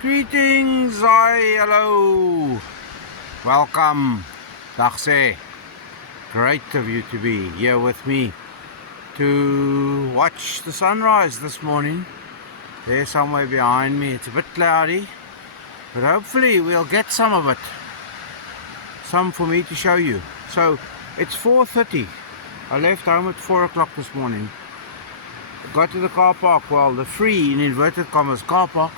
Greetings, hello, welcome, Dagse. Great of you to be here with me to watch the sunrise this morning. There somewhere behind me, it's a bit cloudy, but hopefully we'll get some of it, some for me to show you. So it's 4:30, I left home at 4 o'clock this morning, got to the car park, well the free in inverted commas car park,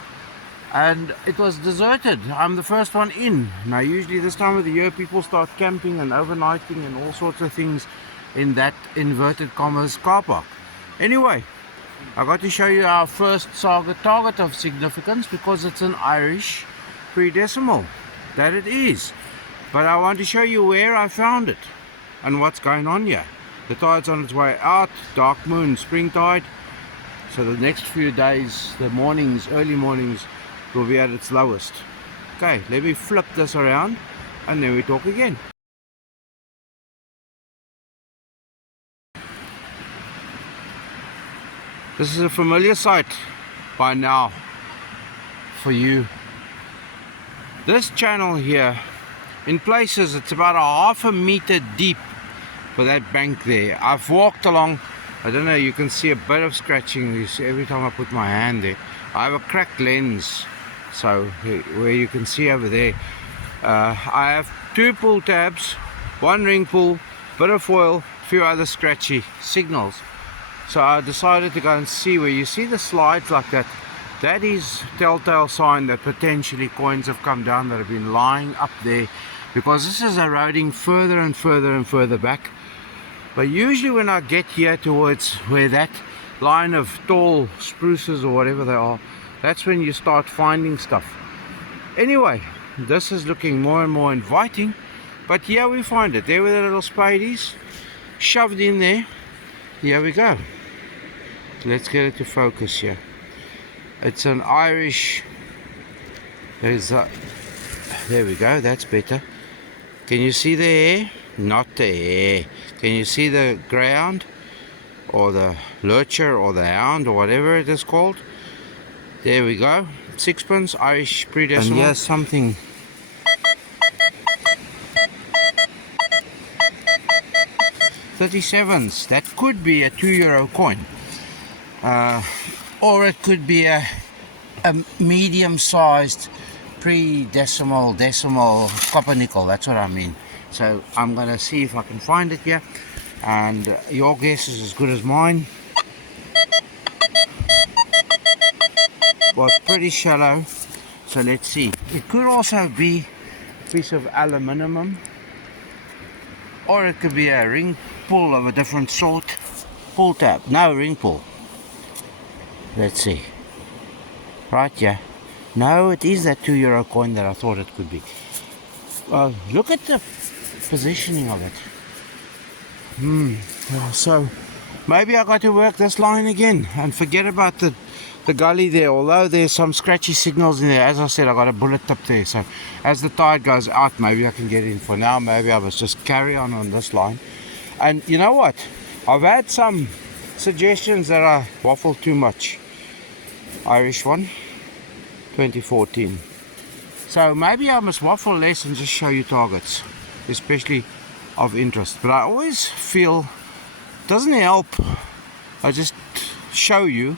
and it was deserted. I'm the first one in. Now usually this time of the year people start camping and overnighting and all sorts of things in that inverted commas car park. Anyway, I got to show you our first target of significance because it's an Irish pre-decimal. That it is. But I want to show you where I found it and what's going on here. The tide's on its way out, dark moon, spring tide. So the next few days, the mornings, early mornings, will be at its lowest. Okay, let me flip this around and then we talk again. This is a familiar sight by now for you. This channel here, in places it's about a half a meter deep for that bank there. I've walked along, I don't know, you can see a bit of scratching you see every time I put my hand there. I have a cracked lens, so where you can see over there, I have 2 pull tabs, 1 ring pull, bit of foil, a few other scratchy signals. So I decided to go and see where you see the slides like that. That is telltale sign that potentially coins have come down that have been lying up there, because this is eroding further and further and further back. But usually when I get here towards where that line of tall spruces or whatever they are, that's when you start finding stuff. Anyway, this is looking more and more inviting, but here we find it. There were the little spadies shoved in there. Here we go. Let's get it to focus here. It's an Irish, there we go, that's better. Can you see the air? Not the air. Can you see the ground or the lurcher or the hound or whatever it is called? There we go. 6pence Irish pre-decimal. And here's something. £37s. That could be a €2 coin, or it could be a medium-sized pre-decimal decimal copper nickel. That's what I mean. So I'm gonna see if I can find it here, and your guess is as good as mine. Was pretty shallow, so let's see. It could also be a piece of aluminium, or it could be a ring pull of a different sort. Pull tab, no ring pull. Let's see. Right, yeah. No, it is that €2 coin that I thought it could be. Well, look at the positioning of it. So maybe I got to work this line again and forget about the gully there, although there's some scratchy signals in there. As I said, I got a bullet tip there, so as the tide goes out maybe I can get in. For now maybe I must just carry on this line. And you know what, I've had some suggestions that I waffle too much. Irish one, 2014. So maybe I must waffle less and just show you targets, especially of interest. But I always feel it doesn't help I just show you,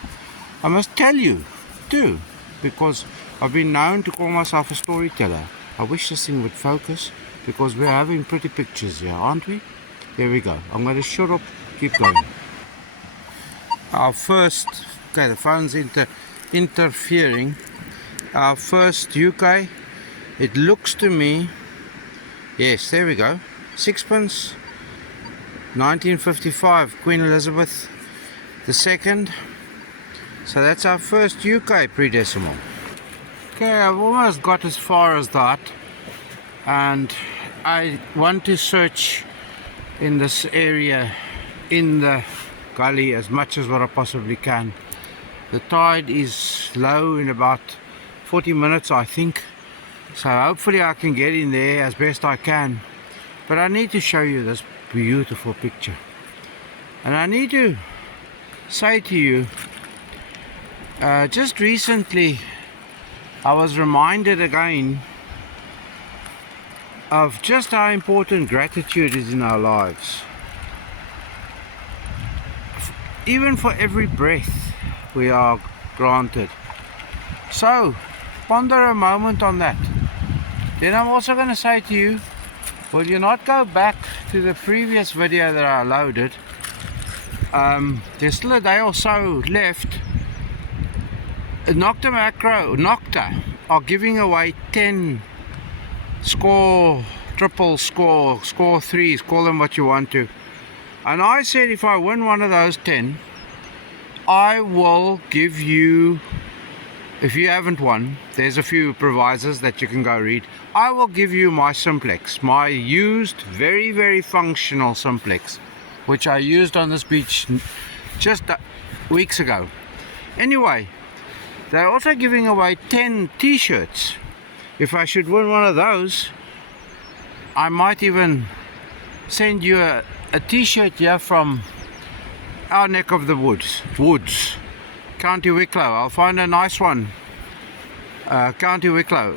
I must tell you too, because I've been known to call myself a storyteller. I wish this thing would focus, because we're having pretty pictures here, aren't we? Here we go. I'm going to shut up, keep going. Our first, okay, the phone's interfering. Our first UK, it looks to me, yes, there we go, 6pence, 1955, Queen Elizabeth II. So that's our first UK pre-decimal. Okay, I've almost got as far as that, and I want to search in this area, in the gully, as much as what I possibly can. The tide is low in about 40 minutes, I think, so hopefully I can get in there as best I can. But I need to show you this beautiful picture, and I need to say to you, just recently I was reminded again of just how important gratitude is in our lives. Even for every breath we are granted. So, ponder a moment on that. Then I'm also going to say to you, will you not go back to the previous video that I loaded? There's still a day or so left. Nocta are giving away 10 triple score threes, call them what you want to. And I said if I win one of those 10, I will give you, if you haven't won, there's a few provisos that you can go read. I will give you my simplex, my used, very, very functional simplex, which I used on this beach just weeks ago. Anyway, they're also giving away 10 t-shirts. If I should win one of those, I might even send you a t-shirt here from our neck of the woods, County Wicklow. I'll find a nice one, County Wicklow,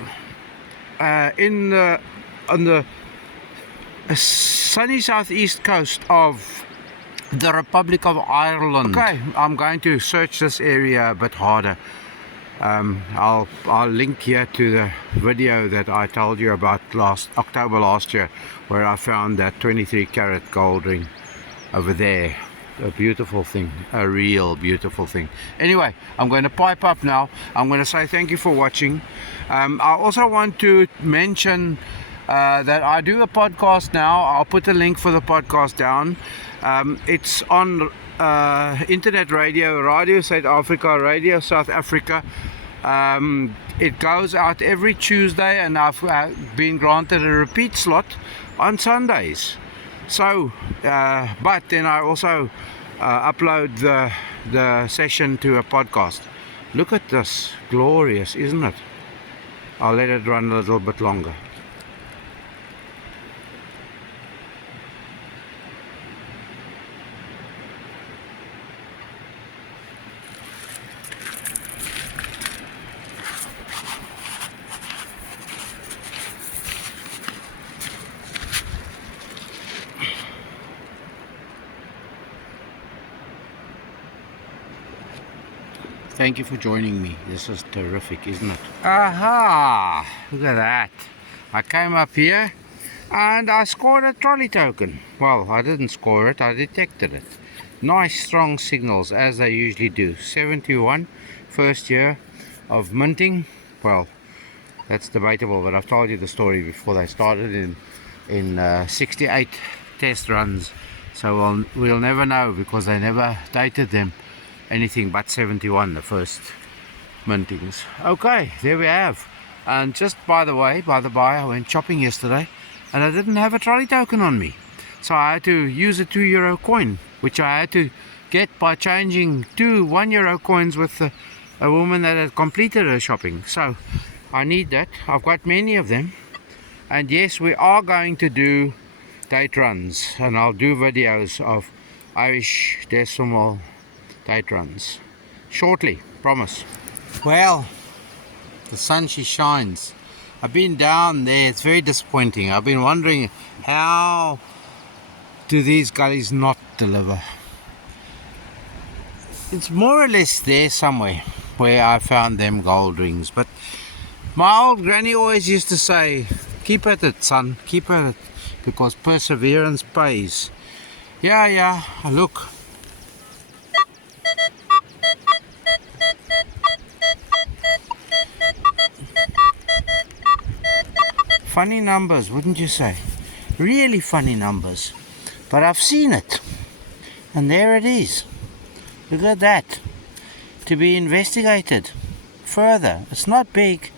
on the sunny southeast coast of the Republic of Ireland. Okay, I'm going to search this area a bit harder. I'll link here to the video that I told you about October last year, where I found that 23 karat gold ring over there. A beautiful thing, a real beautiful thing. Anyway, I'm going to pipe up now. I'm going to say thank you for watching. I also want to mention that I do a podcast now. I'll put the link for the podcast down. It's on internet radio, Radio South Africa, Radio South Africa. It goes out every Tuesday, and I've been granted a repeat slot on Sundays. So, but then I also upload the session to a podcast. Look at this, glorious, isn't it? I'll let it run a little bit longer. Thank you for joining me. This is terrific, isn't it? Aha! Look at that. I came up here and I scored a trolley token. Well, I didn't score it, I detected it. Nice strong signals, as they usually do. 71, first year of minting. Well, that's debatable, but I've told you the story before. They started in 68 test runs. So we'll never know, because they never dated them anything but 71, the first mintings. Okay, there we have. And just by the way, I went shopping yesterday and I didn't have a trolley token on me, so I had to use a €2 coin, which I had to get by changing 2 €1 coins with a woman that had completed her shopping. So I need that. I've got many of them, and yes, we are going to do date runs, and I'll do videos of Irish decimal date runs shortly, promise. Well, the sun, she shines. I've been down there, it's very disappointing. I've been wondering, how do these gullies not deliver? It's more or less there somewhere where I found them gold rings, but my old granny always used to say, keep at it, son, keep at it, because perseverance pays. Yeah, look. Funny numbers, wouldn't you say? Really funny numbers. But I've seen it. And there it is. Look at that. To be investigated further. It's not big,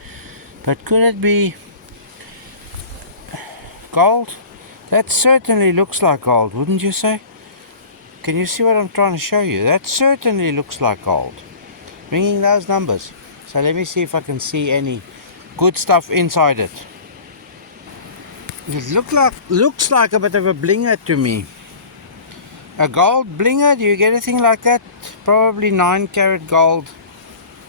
but could it be gold? That certainly looks like gold, wouldn't you say? Can you see what I'm trying to show you? That certainly looks like gold. Bringing those numbers. So let me see if I can see any good stuff inside it. It looks like a bit of a blinger to me. A gold blinger? Do you get anything like that? Probably 9 karat gold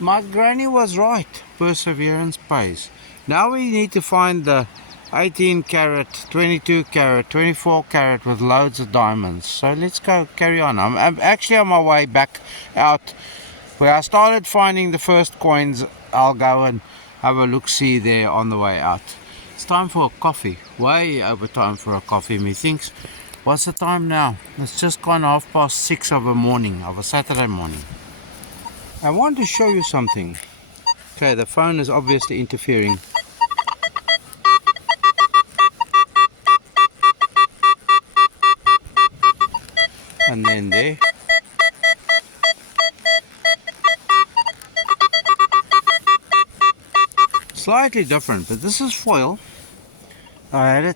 My granny was right. Perseverance pays. Now we need to find the 18 carat, 22 carat, 24 carat with loads of diamonds. So let's go carry on. I'm actually on my way back out where I started finding the first coins. I'll go and have a look-see there on the way out. It's time for a coffee. Way over time for a coffee, methinks. What's the time now? It's just gone 6:30 of a morning, of a Saturday morning. I want to show you something. Okay, the phone is obviously interfering. And then there. Slightly different, but this is foil. I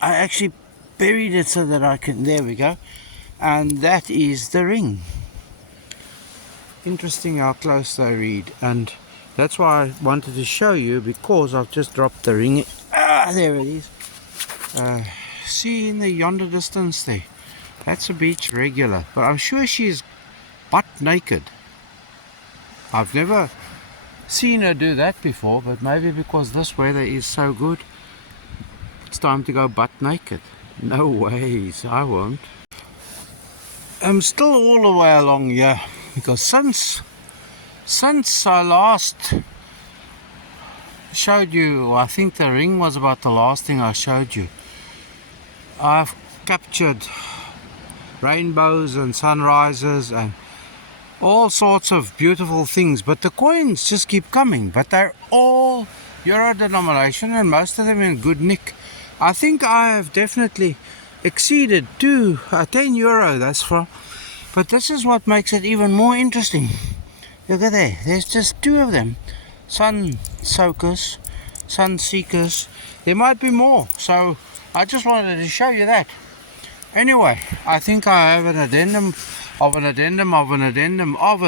actually buried it so that I can, there we go. And that is the ring. Interesting how close they read, and that's why I wanted to show you, because I've just dropped the ring. There it is. See in the yonder distance there, that's a beach regular, but I'm sure she's butt naked. I've never seen her do that before, but maybe because this weather is so good, it's time to go butt naked. No ways, I won't. I'm still all the way along here, because since I last showed you, I think the ring was about the last thing I showed you, I've captured rainbows and sunrises and all sorts of beautiful things, but the coins just keep coming, but they're all euro denomination and most of them in good nick. I think I have definitely exceeded 10 euro, that's for. But this is what makes it even more interesting. Look at there, there's just 2 of them. Sun soakers, sun seekers. There might be more, so I just wanted to show you that. Anyway, I think I have an addendum of an addendum of an addendum of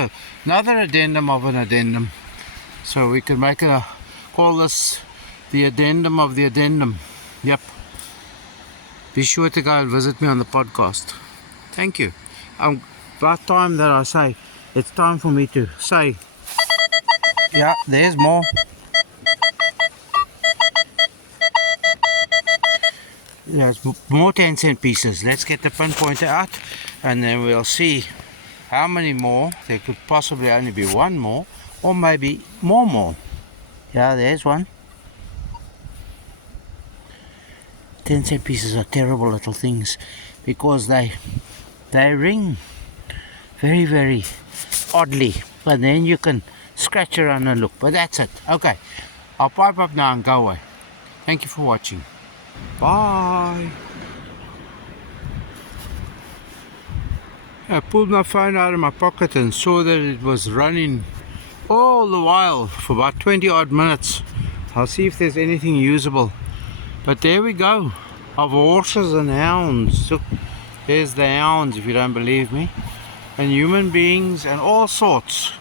another addendum of an addendum. So we could call this the addendum of the addendum. Yep. Be sure to go and visit me on the podcast. Thank you. About time that I say, it's time for me to say, yeah, there's more. There's more 10-cent pieces. Let's get the pinpointer out and then we'll see how many more. There could possibly only be one more, or maybe more. Yeah, there's one. 10-cent pieces are terrible little things because they ring very, very oddly, but then you can scratch around and look, but that's it. Okay, I'll pipe up now and go away. Thank you for watching. Bye. I pulled my phone out of my pocket and saw that it was running all the while for about 20 odd minutes. I'll see if there's anything usable. But there we go, of horses and hounds. Look, there's the hounds if you don't believe me. And human beings and all sorts.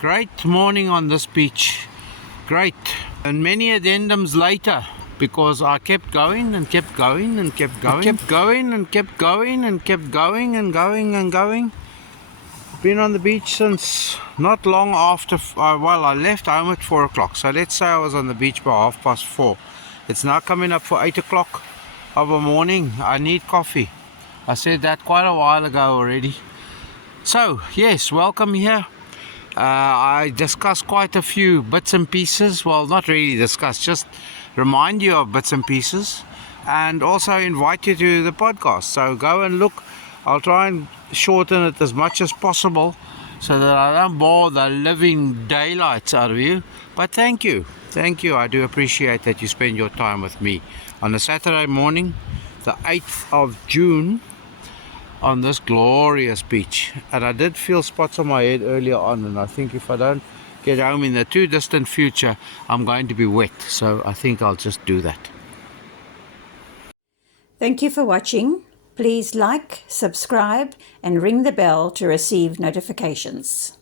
Great morning on this beach. Great. And many addendums later, because I kept going and kept going and kept going. I kept going and kept going and kept going and going and going. Been on the beach since not long after, I left home at 4 o'clock. So let's say I was on the beach by 4:30. It's now coming up for 8 o'clock of a morning. I need coffee. I said that quite a while ago already. So yes, welcome here. I discussed quite a few bits and pieces. Well, not really discuss, just remind you of bits and pieces, and also invite you to the podcast. So go and look. I'll try and shorten it as much as possible so that I don't bore the living daylights out of you. But thank you. I do appreciate that you spend your time with me on a Saturday morning, the 8th of June, on this glorious beach. And I did feel spots on my head earlier on, and I think if I don't get home in the too distant future, I'm going to be wet. So I think I'll just do that. Thank you for watching. Please like, subscribe, and ring the bell to receive notifications.